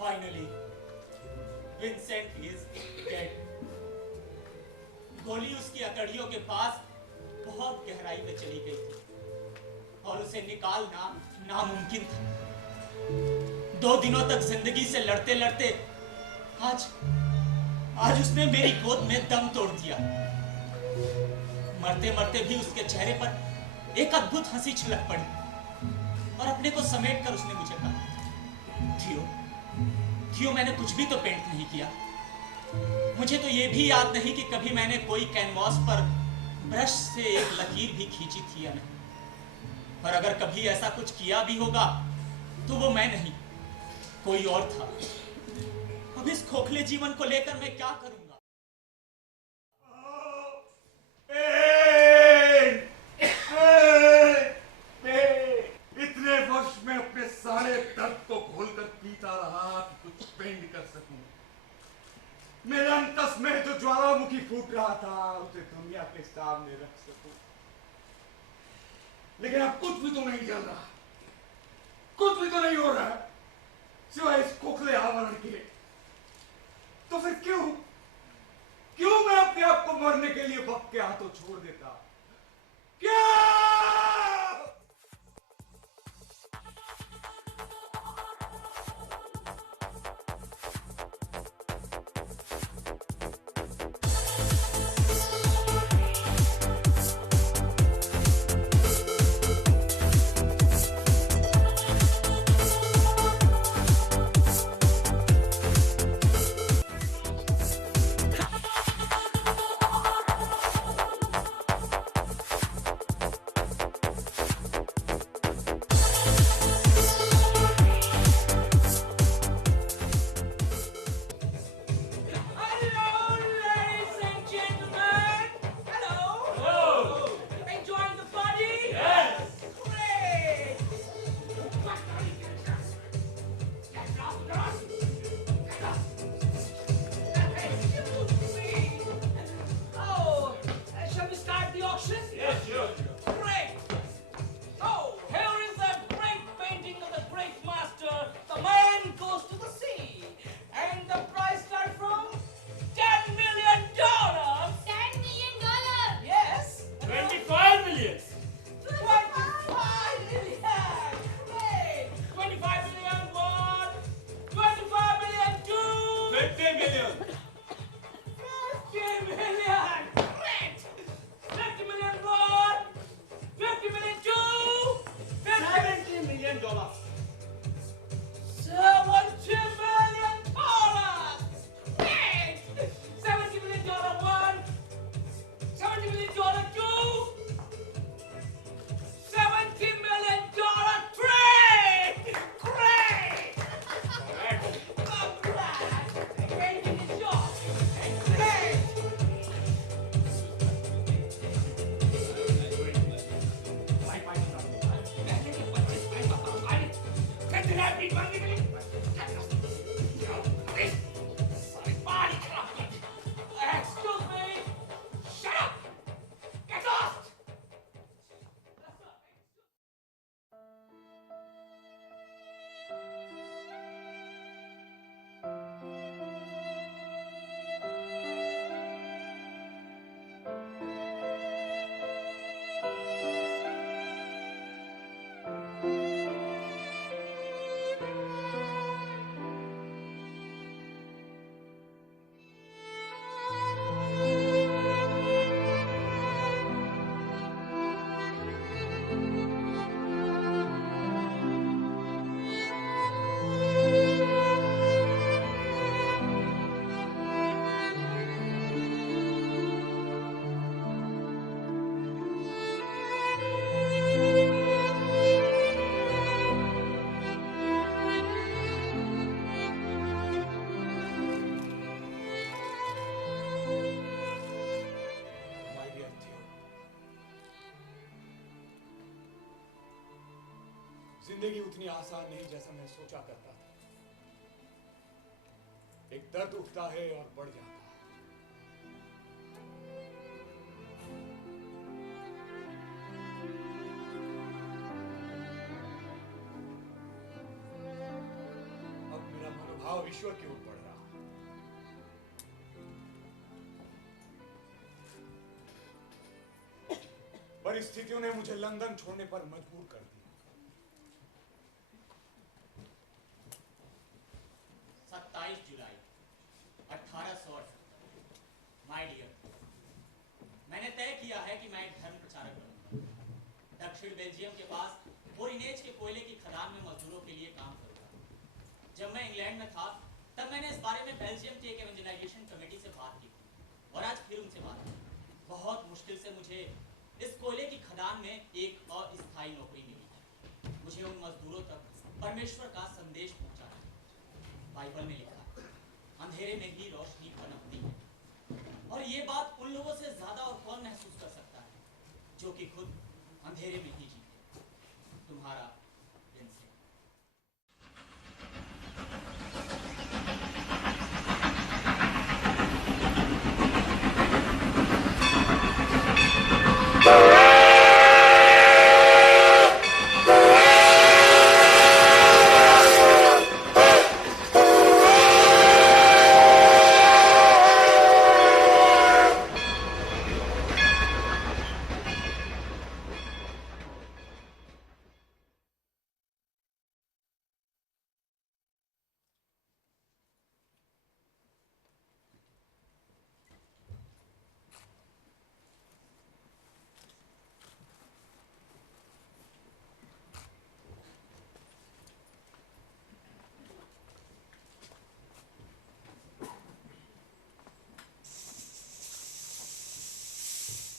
Finally, Vincent is dead. गोली उसकी अकड़ियों के पास बहुत गहराई में चली गई थी और उसे निकालना नामुमकिन था। 2 दिनों तक जिंदगी से लड़ते लड़ते आज उसने मेरी गोद में दम तोड़ दिया। मरते मरते भी उसके चेहरे पर एक अद्भुत हंसी छलक पड़ी और अपने को समेट कर उसने मुझे कहा, थियो, मैंने कुछ भी तो पेंट नहीं किया। मुझे तो ये भी याद नहीं कि कभी मैंने कोई कैनवास पर ब्रश से एक लकीर भी खींची थी या नहीं। और अगर कभी ऐसा कुछ किया भी होगा तो वो मैं नहीं, कोई और था। अब इस खोखले जीवन को लेकर मैं क्या करूंगा? इतने वर्ष में अपने सारे दर्द को घोलकर पीता रहा कि कुछ पेंट कर सकूं। मेरे अंतस में जो ज्वालामुखी फूट रहा था उसे दुनिया के सामने रख सकूं। लेकिन अब कुछ भी तो नहीं चल रहा, कुछ भी तो नहीं हो रहा सिवाय इस खोखले आवरण के। तो फिर क्यों मैं अपने आप को मरने के लिए वक्त के हाथों छोड़ देता? क्या जिंदगी उतनी आसान नहीं जैसा मैं सोचा करता था। एक दर्द उठता है और बढ़ जाता है। अब मेरा मनोभाव अब ईश्वर की ओर बढ़ रहा। परिस्थितियों ने मुझे लंदन छोड़ने पर मजबूर कर दिया। 27 जुलाई 1868। माय डियर, मैंने तय किया है कि मैं एक धर्म प्रचारक बनूंगा। दक्षिण बेल्जियम के पास बोरिनेज के कोयले की खदान में मजदूरों के लिए काम करूंगा। जब मैं इंग्लैंड में था तब मैंने इस बारे में बेल्जियम की एक इवेंजलाइजेशन कमेटी से बात की थी और आज फिर उनसे बात की। बहुत मुश्किल से मुझे इस कोयले की खदान में एक अस्थायी नौकरी मिली। मुझे उन मजदूरों तक परमेश्वर का संदेश पहुंचाना है। बाइबल में लिखा है, अंधेरे में ही रोशनी पनपती है। और ये बात उन लोगों से ज्यादा और कौन महसूस कर सकता है जो कि खुद अंधेरे में ही जीते। तुम्हारा विंसेंट।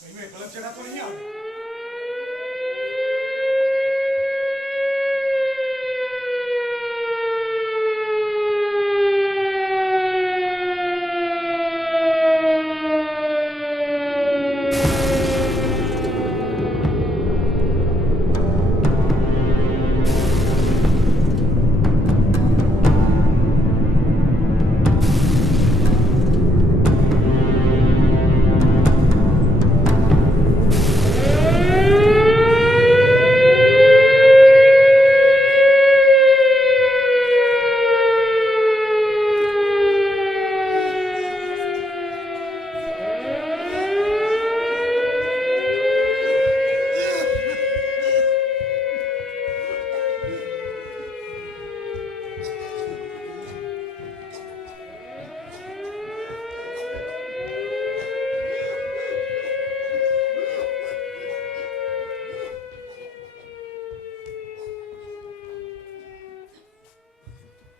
कहीं मैं गलत जगह तो नहीं आ गया?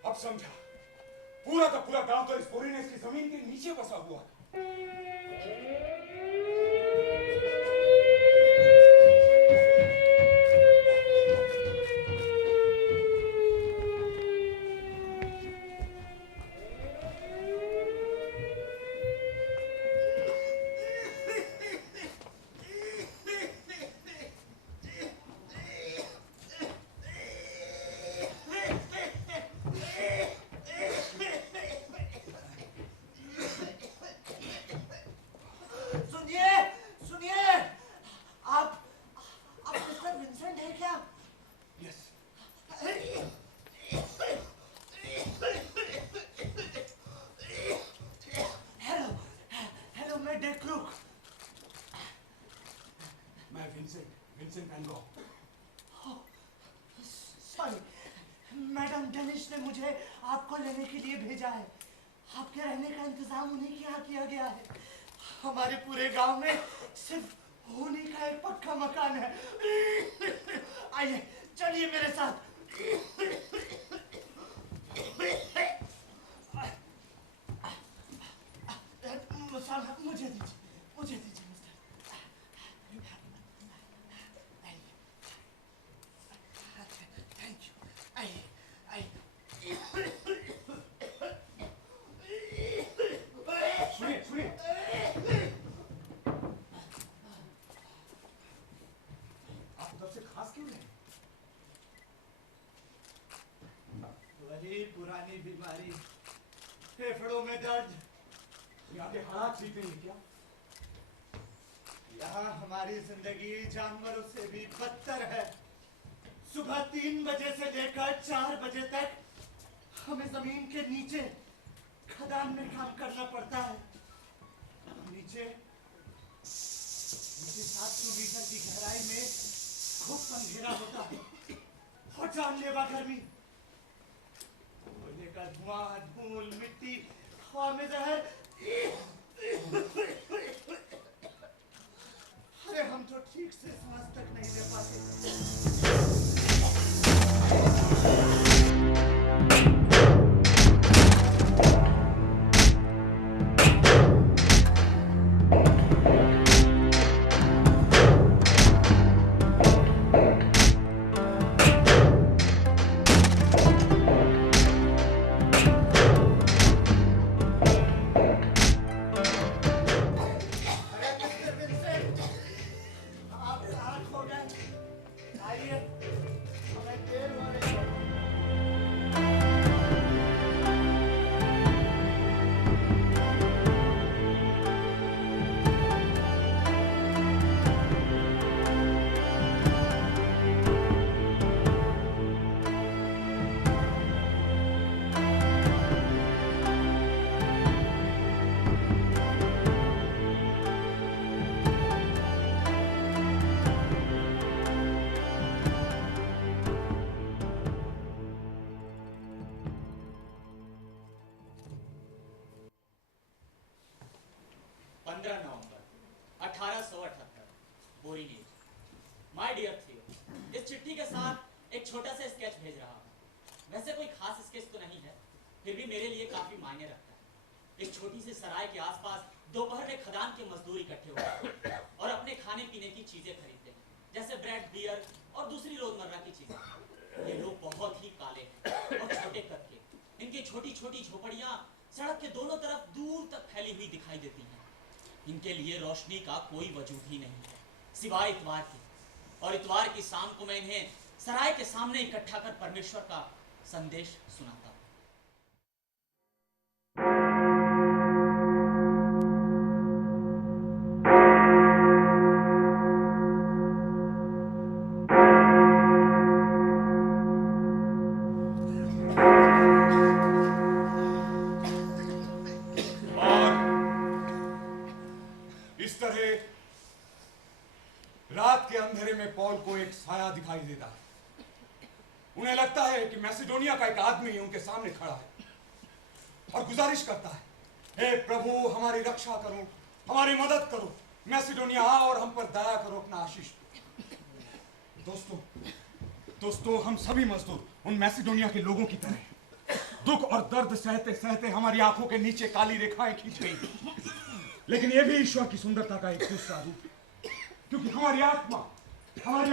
अब समझा, पूरा का पूरा गांव तो इस बोरिनेस की जमीन के नीचे बसा हुआ है। Vincent van Gogh. Sorry madam Danish ने मुझे आपको लेने के लिए भेजा है। आपके रहने का इंतजाम उन्हीं के यहाँ किया गया है। हमारे पूरे गांव में सिर्फ उन्हीं का एक पक्का मकान है। आइए चलिए मेरे साथ। मसाला मुझे दीजिए, मुझे दीजिए मिस्टर। Thank you. आइए आइए। सुनिए सुनिए, आप तब से खांस क्यों रहे? वही पुरानी बीमारी, फेफड़ों में दर्द। यहाँ के हालात ठीक नहीं है क्या? यहाँ हमारी जिंदगी जानवरों से भी बदतर है। सुबह 3 बजे से लेकर 4 बजे तक हमें जमीन के नीचे खदान में काम करना पड़ता है। नीचे 700 मीटर की गहराई में खूब अंधेरा होता है और जानलेवा गर्मी, कोयले का धुआं, धूल, मिट्टी, हवा में जहर। अरे हम तो ठीक से सांस तक नहीं ले पाते। नवंबर 1878 बोरी न्यूज। माय डियर थियो, इस चिट्ठी के साथ एक छोटा सा स्केच भेज रहा हूँ। वैसे कोई खास स्केच तो नहीं है, फिर भी मेरे लिए काफी मायने रखता है। इस छोटी सी सराय के आसपास दोपहर में खदान के मजदूर इकट्ठे होते हैं और अपने खाने पीने की चीजें खरीदते हैं, जैसे ब्रेड, बियर और दूसरी रोजमर्रा की चीजें। ये लोग बहुत ही काले हैं और छोटे कद के। इनकी छोटी छोटी झोपड़ियां सड़क के दोनों तरफ दूर तक फैली हुई दिखाई देती हैं। इनके लिए रोशनी का कोई वजूद ही नहीं है सिवाय इतवार की, और इतवार की शाम को मैं इन्हें सराय के सामने इकट्ठा कर परमेश्वर का संदेश सुनाता। रात के अंधेरे में पॉल को एक साया दिखाई देता है। उन्हें लगता है कि मैसिडोनिया का एक आदमी उनके सामने खड़ा है और गुजारिश करता है, हे प्रभु हमारी रक्षा करो, हमारी मदद करो, मैसिडोनिया आओ और हम पर दया करो, अपना आशीष दो। दोस्तों हम सभी मजदूर उन मैसिडोनिया के लोगों की तरह दुख और दर्द सहते सहते हमारी आंखों के नीचे काली रेखाएं खींच गई। लेकिन यह भी ईश्वर की सुंदरता का एक दूसरा रूप है, क्योंकि हमारी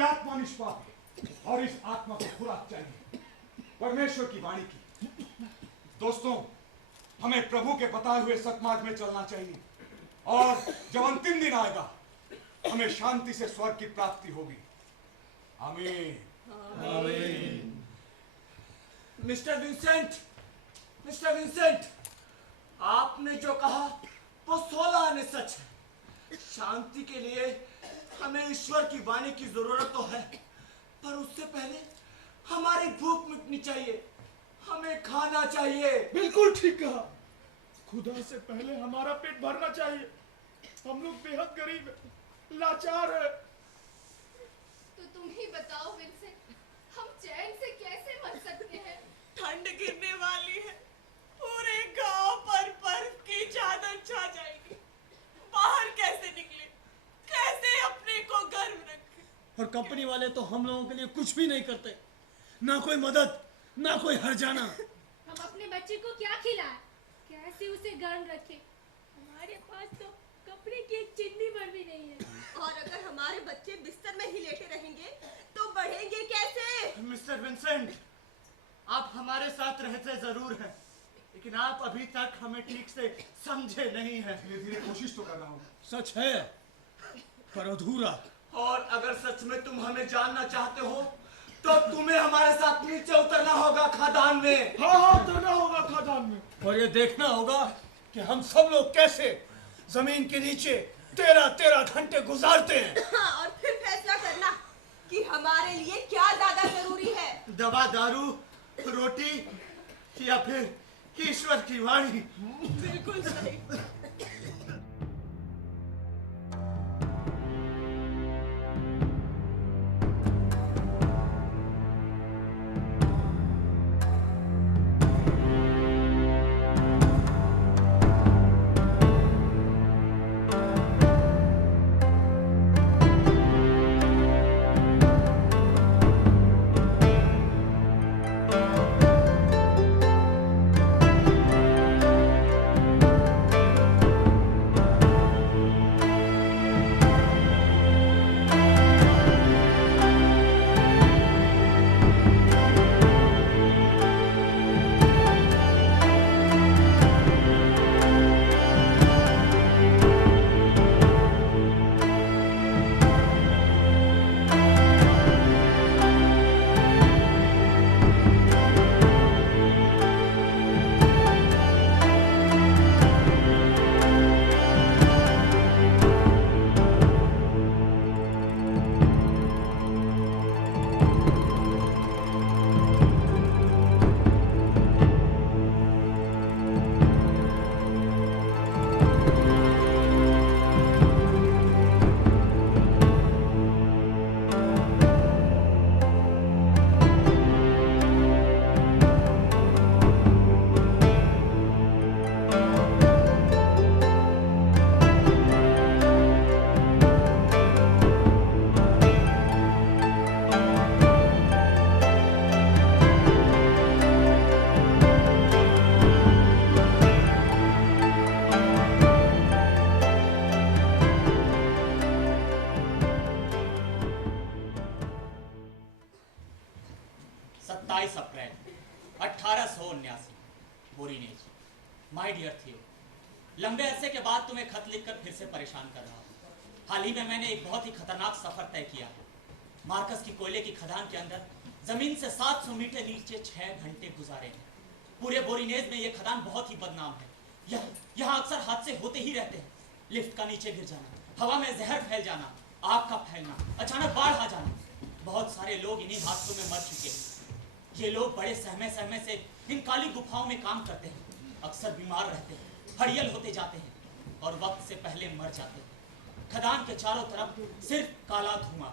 आत्मा निष्पाप है और इस आत्मा को खुराक चाहिए परमेश्वर की वाणी की। दोस्तों हमें प्रभु के बताए हुए सतमार्ग में चलना चाहिए और जब अंतिम दिन आएगा हमें शांति से स्वर्ग की प्राप्ति होगी। आमीन। आमीन। मिस्टर विंसेंट, आपने जो कहा वो 16 आने सच है। शांति के लिए हमें ईश्वर की वाणी की जरूरत तो है, पर उससे पहले हमारी भूख मिटनी चाहिए, हमें खाना चाहिए। बिल्कुल ठीक कहा। खुदा से पहले हमारा पेट भरना चाहिए। हम लोग बेहद गरीब हैं, लाचार है। तो तुम ही बताओ विंसेंट, हम चैन से कैसे मर सकते हैं? ठंड गिरने वाली है, पूरे गांव पर बर्फ की चादर छा जाएगी। बाहर कैसे निकले, कैसे अपने को गर्म रखें? और कंपनी वाले तो हम लोगों के लिए कुछ भी नहीं करते, ना कोई मदद, ना कोई हर्जाना। हम अपने बच्चे को क्या खिलाएं, कैसे उसे गर्म रखें? हमारे पास तो कपड़े की एक चिन्नी भर भी नहीं है। और अगर हमारे बच्चे बिस्तर में ही लेटे रहेंगे तो बढ़ेंगे कैसे? मिस्टर विंसेंट, आप हमारे साथ रहते जरूर हैं, लेकिन आप अभी तक हमें ठीक से समझे नहीं हैं। धीरे धीरे कोशिश तो कर रहा हूँ। सच है पर अधूरा। और अगर सच में तुम हमें जानना चाहते हो तो तुम्हें हमारे साथ नीचे उतरना होगा खदान में। हाँ उतरना होगा खदान में, और ये देखना होगा कि हम सब लोग कैसे जमीन के नीचे 13-13 घंटे गुजारते हैं। हाँ, और फिर फैसला करना कि हमारे लिए क्या ज्यादा जरूरी है। दवा, दारू, रोटी या फिर ईश्वर की वाणी? बिल्कुल सही। माय डियर थियो, लंबे अरसे के बाद तुम्हें खत लिखकर फिर से परेशान कर रहा हूँ। हाल ही में मैंने एक बहुत ही खतरनाक सफर तय किया है। मार्कस की कोयले की खदान के अंदर जमीन से 700 मीटर नीचे 6 घंटे गुजारे हैं। पूरे बोरीनेज में यह खदान बहुत ही बदनाम है। यहाँ अक्सर हादसे होते ही रहते हैं। लिफ्ट का नीचे गिर जाना, हवा में जहर फैल जाना, आग का फैलना, अचानक बाढ़ आ जाना। बहुत सारे लोग इन्हीं हादसों में मर चुके हैं। ये लोग बड़े सहमे सहमे से इन काली गुफाओं में काम करते हैं, अक्सर बीमार रहते हैं, हड़ियल होते जाते हैं और वक्त से पहले मर जाते हैं। खदान के चारों तरफ सिर्फ काला धुआं।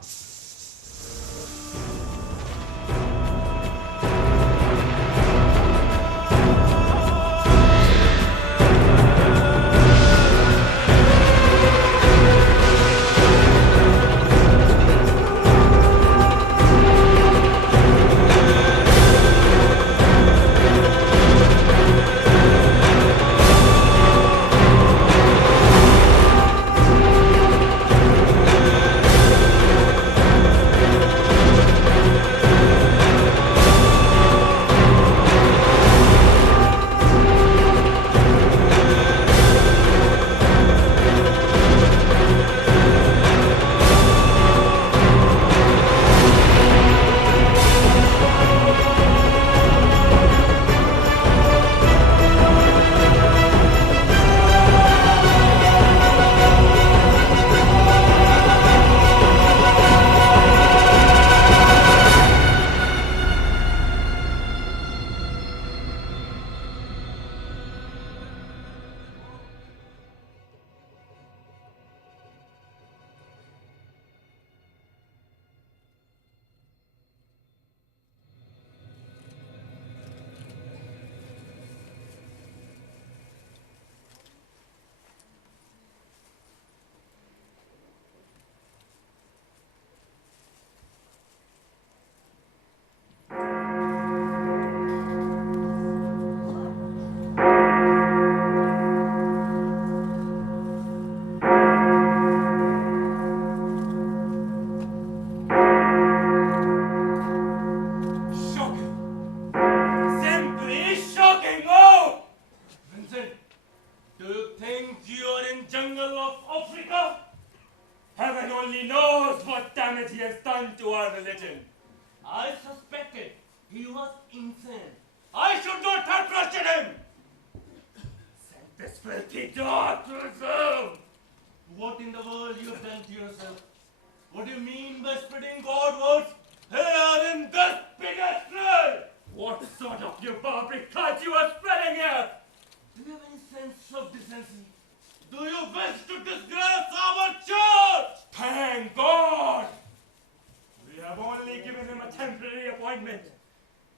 temporary appointment.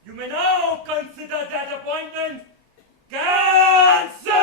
You may now consider that appointment cancelled!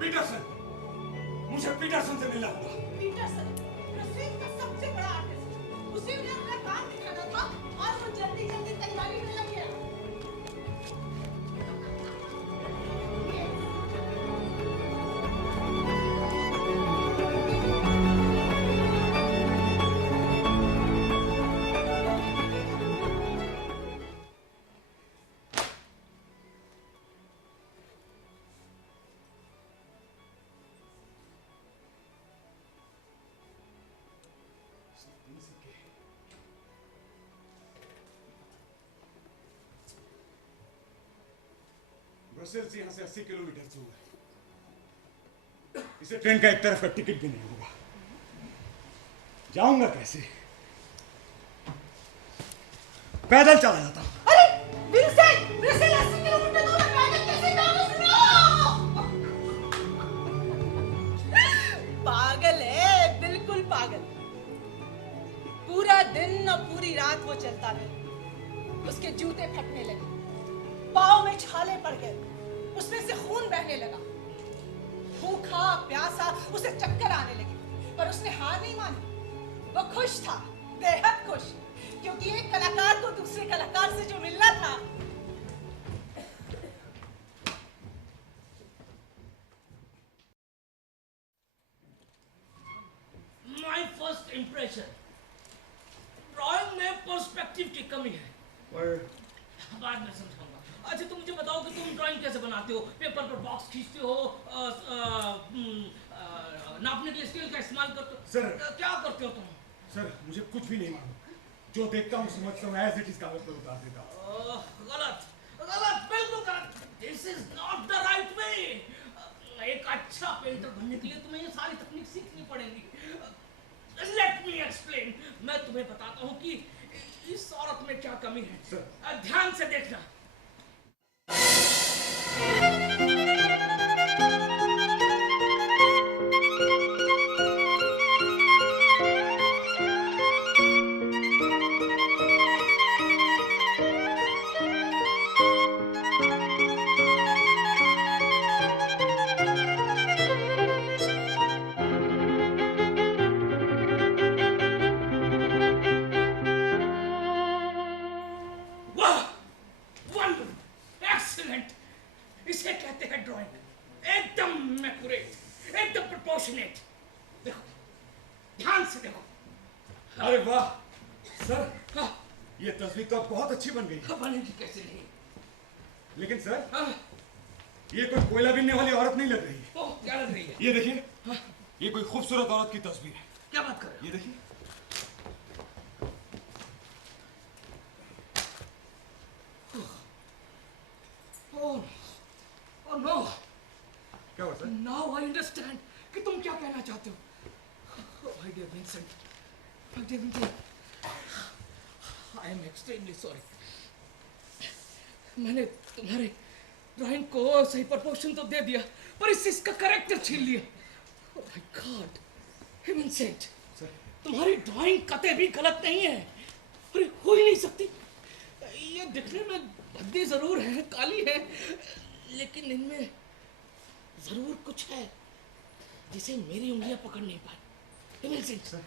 Peterson, मुझे पीटरसन से मिलना होगा। पीटरसन रसोई का सबसे बड़ा आर्टिस्ट, उसे उन्हें अपना काम दिखाना था और वो जल्दी जल्दी तैयारी में लग गया। ब्रसेल्स यहाँ से 80 किलोमीटर दूर है। इसे ट्रेन का एक तरफ का टिकट भी नहीं होगा। जाऊंगा कैसे? पैदल चला जाता हूँ। अरे विंसेंट, ब्रसेल 80 किलोमीटर दूर है, पैदल कैसे जाओगे? पागल है, बिल्कुल पागल। पूरा दिन और पूरी रात वो चलता रहा। उसके जूते फटने लगे, पाँव में छाले पड़ गए, उसमें से खून बहने लगा। भूखा प्यासा उसे चक्कर आने लगे, पर उसने हार नहीं मानी। वो खुश था, बेहद खुश, क्योंकि एक कलाकार को दूसरे कलाकार से जो मिलना था। माय फर्स्ट इंप्रेशन, ड्राइंग में पर्सपेक्टिव की कमी है। पर बाद में समझाऊंगा। अच्छा तुम मुझे बताओ कि तुम ड्राइंग कैसे बनाते हो? पेपर पर बॉक्स खींचते हो, नापने के लिए स्केल का इस्तेमाल करते हो? सर, क्या करते हो तुम? सर मुझे कुछ भी नहीं मालूम, जो देखता हूँ समझता हूँ, एज इट इज कागज पर उतार देता हूँ। गलत, गलत, बिल्कुल गलत। This is not the right way. एक अच्छा पेंटर बनने के लिए तुम्हें ये सारी तकनीक सीखनी पड़ेगी। Let me explain. मैं तुम्हें बताता हूँ कि इस औरत में क्या कमी है। सर। ध्यान से देखना। इसे कहते हैं ड्राइंग। एकदम एक्यूरेट, एकदम प्रोपोर्शनेट। देखो, ध्यान से देखो। अरे वाह सर, ये तस्वीर तो अब बहुत अच्छी बन गई। बनेगी कैसे नहीं? लेकिन सर, ये कोई कोयला बीनने वाली औरत नहीं लग रही है। ओह, क्या लग रही है? ये देखिए, ये कोई खूबसूरत औरत की तस्वीर है। क्या बात कर रहे हो? ये देखिए। Oh no! क्या हुआ सर? Now I understand कि तुम क्या कहना चाहते हो। Oh, my dear Vincent, my dear Vincent, I am extremely sorry. मैंने तुम्हारे ड्राइंग को सही प्रपोर्शन तो दे दिया, पर इससे इसका करेक्टर छीन लिया। Oh my God, hey Vincent, तुम्हारी ड्राइंग कतई भी गलत नहीं है। अरे हो ही नहीं सकती। ये दिखने में भद्दी जरूर है, काली है, लेकिन इनमें जरूर कुछ है जिसे मेरी उंगलियां पकड़ नहीं पाई। विंसेंट,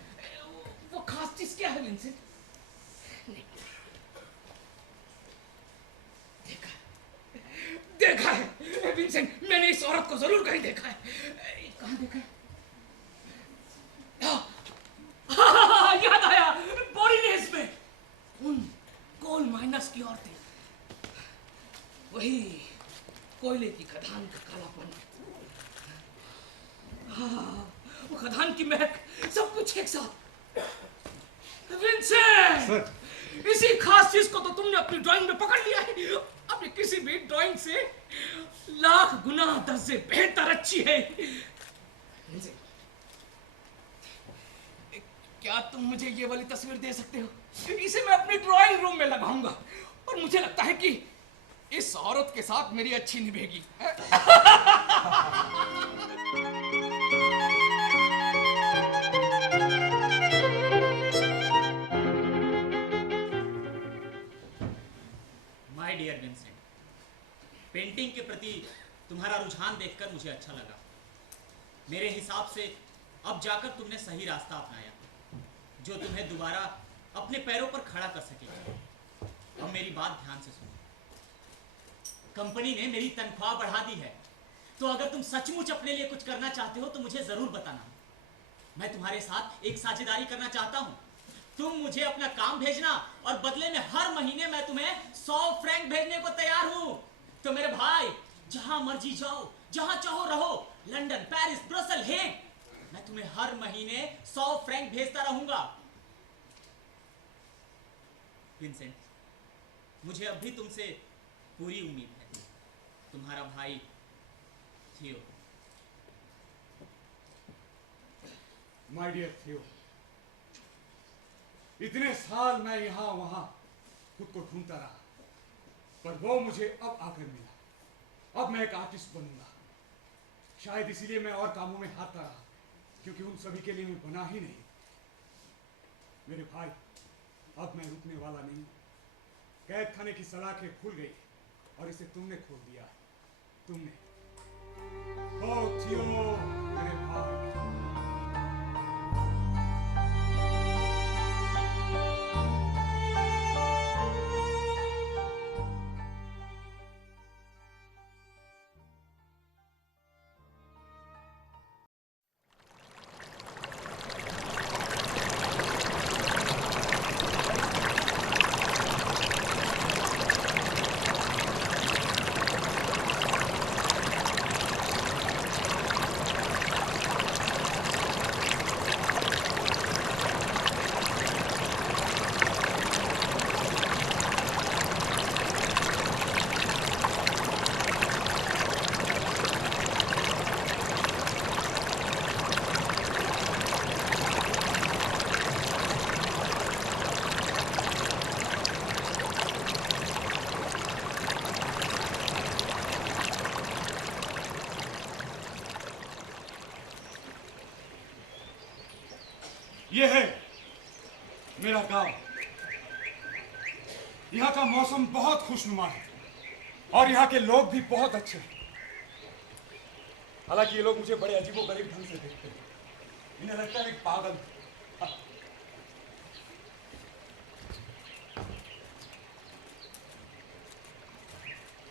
वो खास चीज क्या है विंसेंट? नहीं, देखा है विंसेंट, मैंने इस औरत को जरूर कहीं देखा है। कहाँ देखा है? याद आया, बॉडी लेस में उन कोल माइनस की औरतें, वही कोयले की खदान का कालापन। हाँ, वो खदान की महक, सब कुछ एक साथ। विंसेंट, सर, इसी खास चीज को तो तुमने अपनी ड्राइंग में पकड़ लिया है। अपनी किसी भी ड्राइंग से लाख गुना दर्जे बेहतर अच्छी है। विंसेंट, क्या तुम मुझे ये वाली तस्वीर दे सकते हो? इसे मैं अपनी ड्राइंग रूम में लगाऊंगा, और मुझे लगता है कि इस औरत के साथ मेरी अच्छी निभेगी। माय डियर विंसेंट, पेंटिंग के प्रति तुम्हारा रुझान देखकर मुझे अच्छा लगा। मेरे हिसाब से अब जाकर तुमने सही रास्ता अपनाया, जो तुम्हें दोबारा अपने पैरों पर खड़ा कर सकेगा। अब मेरी बात ध्यान से सुनो। कंपनी ने मेरी तनख्वाह बढ़ा दी है, तो अगर तुम सचमुच अपने लिए कुछ करना चाहते हो तो मुझे जरूर बताना। मैं तुम्हारे साथ एक साझेदारी करना चाहता हूं। तुम मुझे अपना काम भेजना और बदले में हर महीने मैं तुम्हें 100 फ्रैंक भेजने को तैयार हूं। तो मेरे भाई, जहां मर्जी जाओ, जहां चाहो रहो, लंदन, पेरिस, ब्रसल, हेग, मैं तुम्हें हर महीने 100 फ्रैंक भेजता रहूंगा। विंसेंट, मुझे अभी तुमसे पूरी उम्मीद है। तुम्हारा भाई थियो। माय डियर थियो, इतने साल मैं यहां वहां खुद को ढूंढता रहा, पर वो मुझे अब आकर मिला। अब मैं एक आर्टिस्ट बनूंगा। शायद इसीलिए मैं और कामों में हाथ रहा, क्योंकि उन सभी के लिए मैं बना ही नहीं। मेरे भाई, अब मैं रुकने वाला नहीं। कैद खाने की सलाखें खुल गई और इसे तुमने खोल दिया। तुमने ओ थियो मेरे भाई। ये है मेरा गांव। यहाँ का मौसम बहुत खुशनुमा है और यहाँ के लोग भी बहुत अच्छे हैं। हालांकि ये लोग मुझे बड़े अजीबोगरीब ढंग से देखते हैं। इन्हें लगता है एक पागल।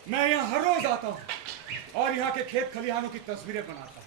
मैं यहाँ हर रोज आता हूँ और यहाँ के खेत खलिहानों की तस्वीरें बनाता हूँ।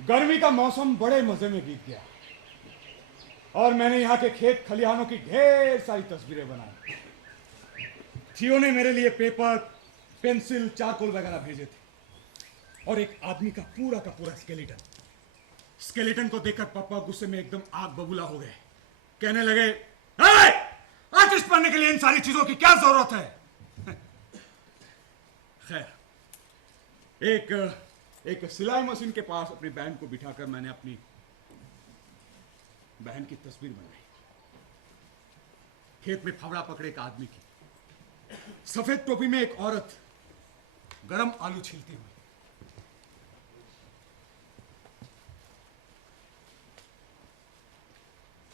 गर्मी का मौसम बड़े मजे में बीत गया और मैंने यहाँ के खेत खलिहानों की ढेर सारी तस्वीरें बनाई। थियो ने मेरे लिए पेपर, पेंसिल, चारकोल वगैरह भेजे थे और एक आदमी का पूरा स्केलेटन को देखकर पापा गुस्से में एकदम आग बबूला हो गए। कहने लगे, आर्टिस्ट बनने के लिए इन सारी चीजों की क्या जरूरत है? खैर, एक सिलाई मशीन के पास अपनी बहन को बिठाकर मैंने अपनी बहन की तस्वीर बनाई। खेत में फावड़ा पकड़े एक आदमी की, सफेद टोपी में एक औरत गरम आलू छीलती हुई।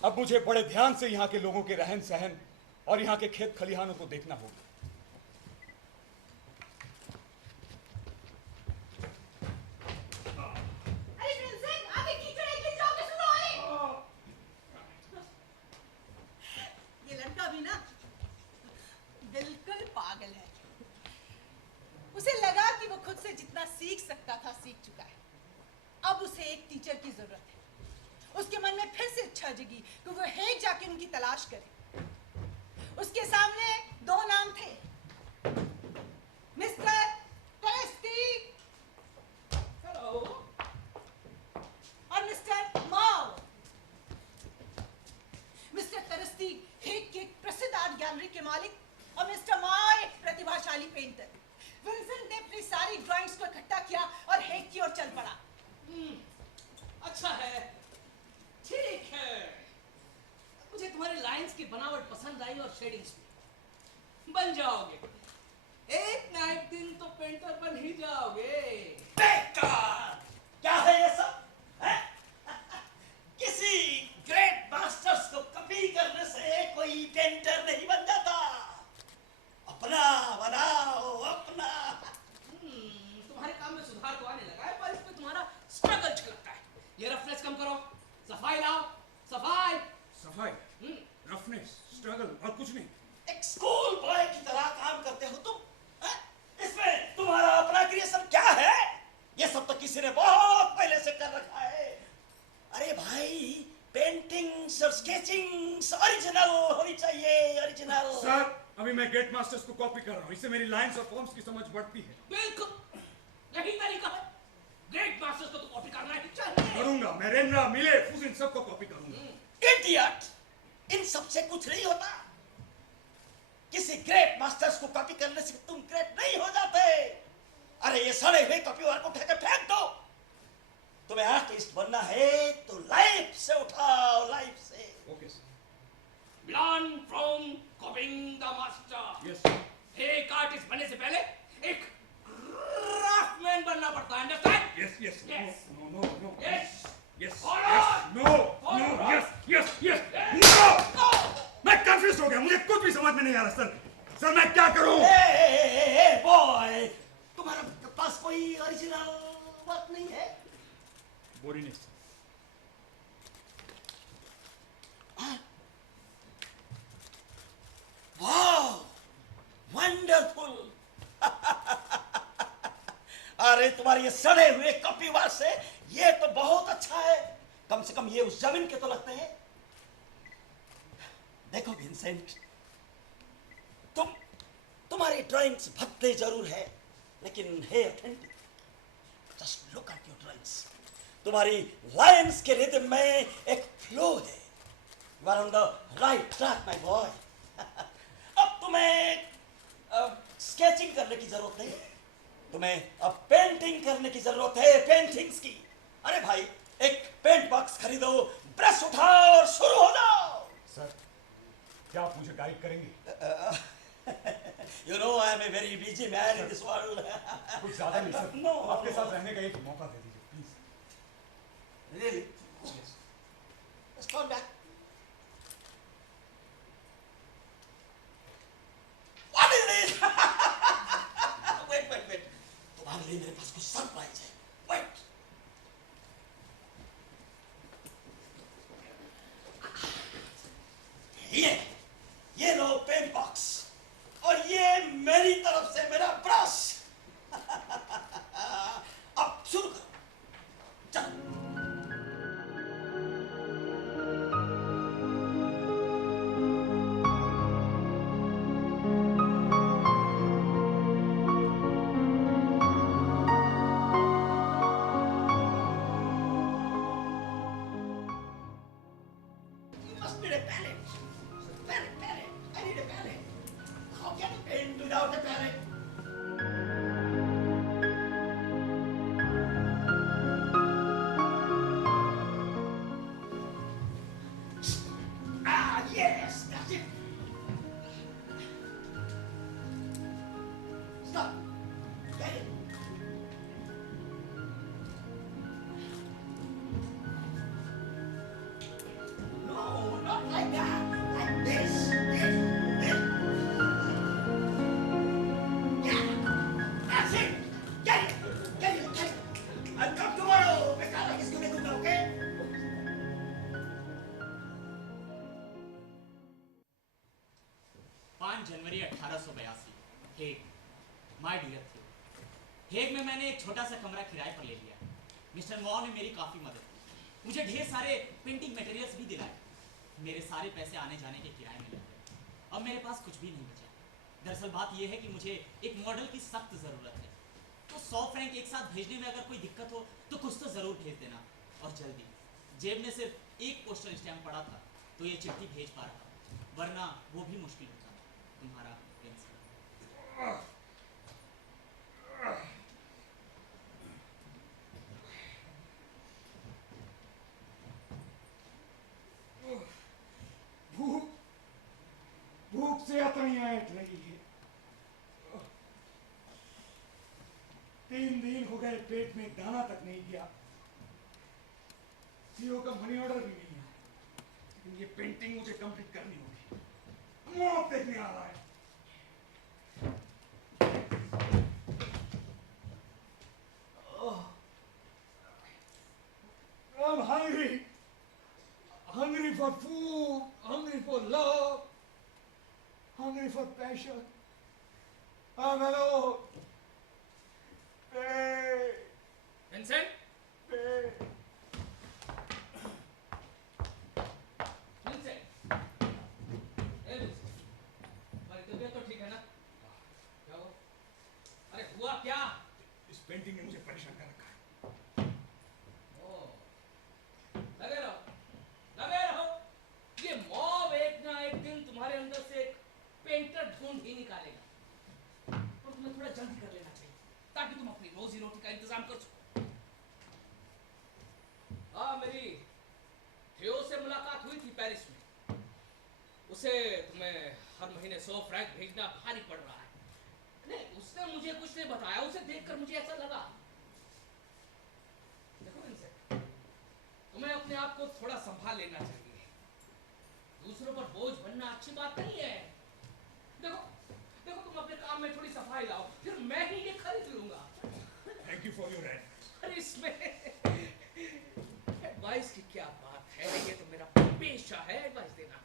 अब मुझे बड़े ध्यान से यहाँ के लोगों के रहन सहन और यहाँ के खेत खलिहानों को देखना होगा। सीख सकता था सीख चुका है। अब उसे एक टीचर की जरूरत है। उसके मन में फिर से इच्छा जगी कि वो हेग जाके उनकी तलाश करे। उसके सामने दो नाम थे, मिस्टर टरेस्टी और मिस्टर माओ। मिस्टर टरेस्टी हेग के एक प्रसिद्ध आर्ट गैलरी के मालिक और मिस्टर माओ एक प्रतिभाशाली पेंटर। विल्सन ने अपनी सारी ड्राइंग्स को इकट्ठा किया और हेग की ओर चल पड़ा। अच्छा है, ठीक है। मुझे तुम्हारी लाइंस की बनावट पसंद आई और शेडिंग्स भी। बन जाओगे, एक ना एक दिन तो पेंटर बन ही जाओगे। पेंटर? क्या है ये सब? किसी ग्रेट मास्टर्स को कॉपी करने से कोई पेंटर नहीं बन जाता। अपना बनाओ, अपना। तुम्हारे काम में सुधार तो आने लगा है, पर इस पे तुम्हारा स्ट्रगल छलकता है। ये रफनेस कम करो, सफाई लाओ, सफाई, रफनेस, स्ट्रगल और कुछ नहीं। एक स्कूल बॉय की तरह काम करते हो तुम। इसमें तुम्हारा अपना क्रिएशन क्या है? ये सब तो किसी ने बहुत पहले से कर रखा है। अरे भाई, पेंटिंग ड्राइंग्स और स्केचिंग्स ओरिजिनल होनी चाहिए, ओरिजिनल। सर अभी मैं गेट मास्टर्स को कॉपी कर रहा हूँ, इससे मेरी लाइंस और फॉर्म्स की समझ बढ़ती है। बिल्कुल यही तरीका है। ग्रेट मास्टर्स को तो कॉपी करना ही चाहिए। करूंगा, मैं रेंद्रा मिले फूस इन सबको कॉपी करूंगा। इडियट, इन सबसे कुछ नहीं होता। किसी ग्रेट मास्टर्स को कॉपी करने से तुम ग्रेट नहीं हो जाते। अरे ये सड़े हुए कॉपीवर को उठाकर फेंक दो। तुम्हें आर्टिस्ट बनना है तो लाइफ से उठाओ, लाइफ से। Okay sir. Learn from copying the master. Yes एक आर्टिस्ट बनने से पहले एक क्राफ्टमैन बनना पड़ता है, understand? Yes yes Yes. No no no Yes. Yes Follow. Yes no no yes yes yes no. मैं कंफ्यूज हो गया, मुझे कुछ भी समझ में नहीं आ रहा सर। सर मैं क्या करूं? बॉय, तुम्हारे पास कोई ओरिजिनल बात नहीं है? बोरिनेस। वाह, वंडरफुल। अरे तुम्हारे ये सड़े हुए कॉपीवर से ये तो बहुत अच्छा है। कम से कम ये उस जमीन के तो लगते हैं। देखो विंसेंट, तुम्हारी ड्राइंग्स भद्दे जरूर है, लेकिन है authentic. Just look at your drawings. तुम्हारी लाइंस के रिदम में एक फ्लो है। You are on the right track my boy. अब तुम्हें स्केचिंग करने की जरूरत नहीं, तुम्हें अब पेंटिंग करने की जरूरत है, पेंटिंग्स की। अरे भाई, एक पेंट बॉक्स खरीदो, ब्रश उठाओ और शुरू हो जाओ। सर क्या आप मुझे गाइड करेंगे? You know I am a very busy man in this world. कुछ ज्यादा नहीं सर। No. आपके साथ रहने का एक मौका दे दीजिए please. Really? Let's turn back. What is this? Wait. तुम्हारे लिए मेरे पास कुछ सरप्राइज है। Wait. ये लो पेन बॉक्स, और ये मेरी तरफ से मेरा ब्रश। अब शुरू करो, चलो। You must need a palette. Palette. I need a palette. How can you paint without a palette? Ah, yes, that's it. Stop. Get it. No, not like that. Like this. Yeah, that's it. Get it. I'll come tomorrow. मैं काला किसको दे दूंगा, okay? 5 जनवरी 1882 Hague, my dear थे। Hague में मैंने एक छोटा सा कमरा किराए पर ले लिया। मिस्टर मॉ ने मेरी काफी मदद की, मुझे ढेर सारे पेंटिंग मटेरियल्स भी दिलाए। मेरे सारे पैसे आने जाने के किराए में लग गए। अब मेरे पास कुछ भी नहीं बचा। दरअसल बात यह है कि मुझे एक मॉडल की सख्त ज़रूरत है, तो 100 फ्रैंक एक साथ भेजने में अगर कोई दिक्कत हो तो कुछ तो ज़रूर भेज देना, और जल्दी। जेब में सिर्फ एक पोस्टल स्टैम्प पड़ा था तो ये चिट्ठी भेज पा रहा था, वरना वो भी मुश्किल होता। तुम्हारा विंसेंट। भूख से अतड़ियां ऐंठ रही है। 3 दिन हो गए पेट में दाना तक नहीं गया। सीओ का मनी ऑर्डर भी नहीं है, लेकिन ये पेंटिंग मुझे कंप्लीट करनी होगी। मौत देखने आ रहा है। I'm hungry for food, hungry for love, hungry for passion. I'm alone. Hey, Vincent, hey. इंतजाम कर सकूं। हाँ, मेरी थियो से मुलाकात हुई थी पेरिस में। उसे तुम्हें हर महीने 100 फ्रैंक भेजना भारी पड़ रहा है। नहीं, उसने मुझे कुछ नहीं बताया। उसे देखकर मुझे ऐसा लगा, देखो विंसेंट, तुम्हें अपने आप को थोड़ा संभाल लेना चाहिए। दूसरों पर बोझ बनना अच्छी बात नहीं है। देखो देखो, तुम अपने काम में थोड़ी सफाई लाओ, फिर मैं ही ये खरीद लूंगा। Thank you for your advice. अरे इसमें एडवाइस की क्या बात है, ये तो मेरा पेशा है एडवाइस देना।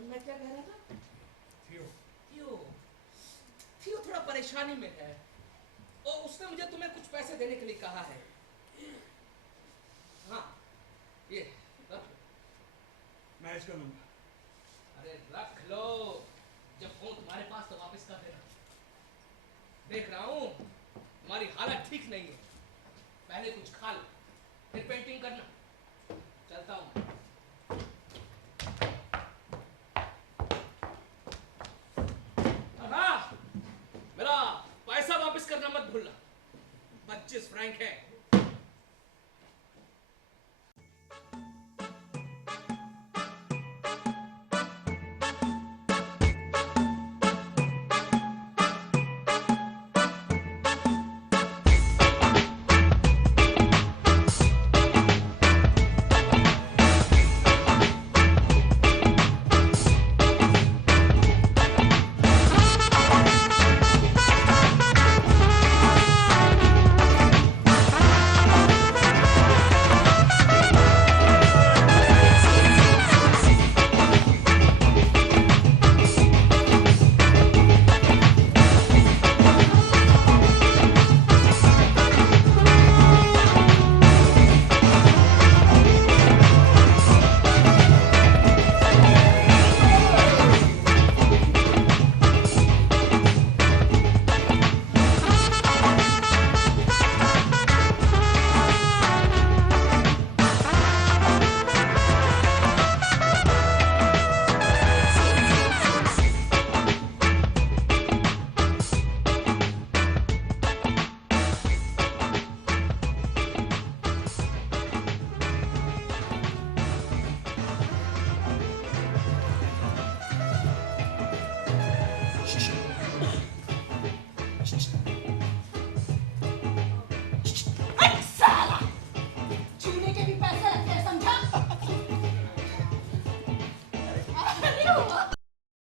मैं क्या कह रहा था? थियो थियो थियो थोड़ा परेशानी में है और उसने मुझे तुम्हें कुछ पैसे देने के लिए कहा है। हाँ, ये रख लो। मैनेज कर लूंगा। अरे रख लो, जब हो तुम्हारे पास तो वापस कर देना। देख रहा हूँ तुम्हारी हालत ठीक नहीं है, पहले कुछ खा लो फिर पेंटिंग करना। चलता हूँ। हाँ, मेरा पैसा वापस करना मत भूलना। 25 फ्रैंक है।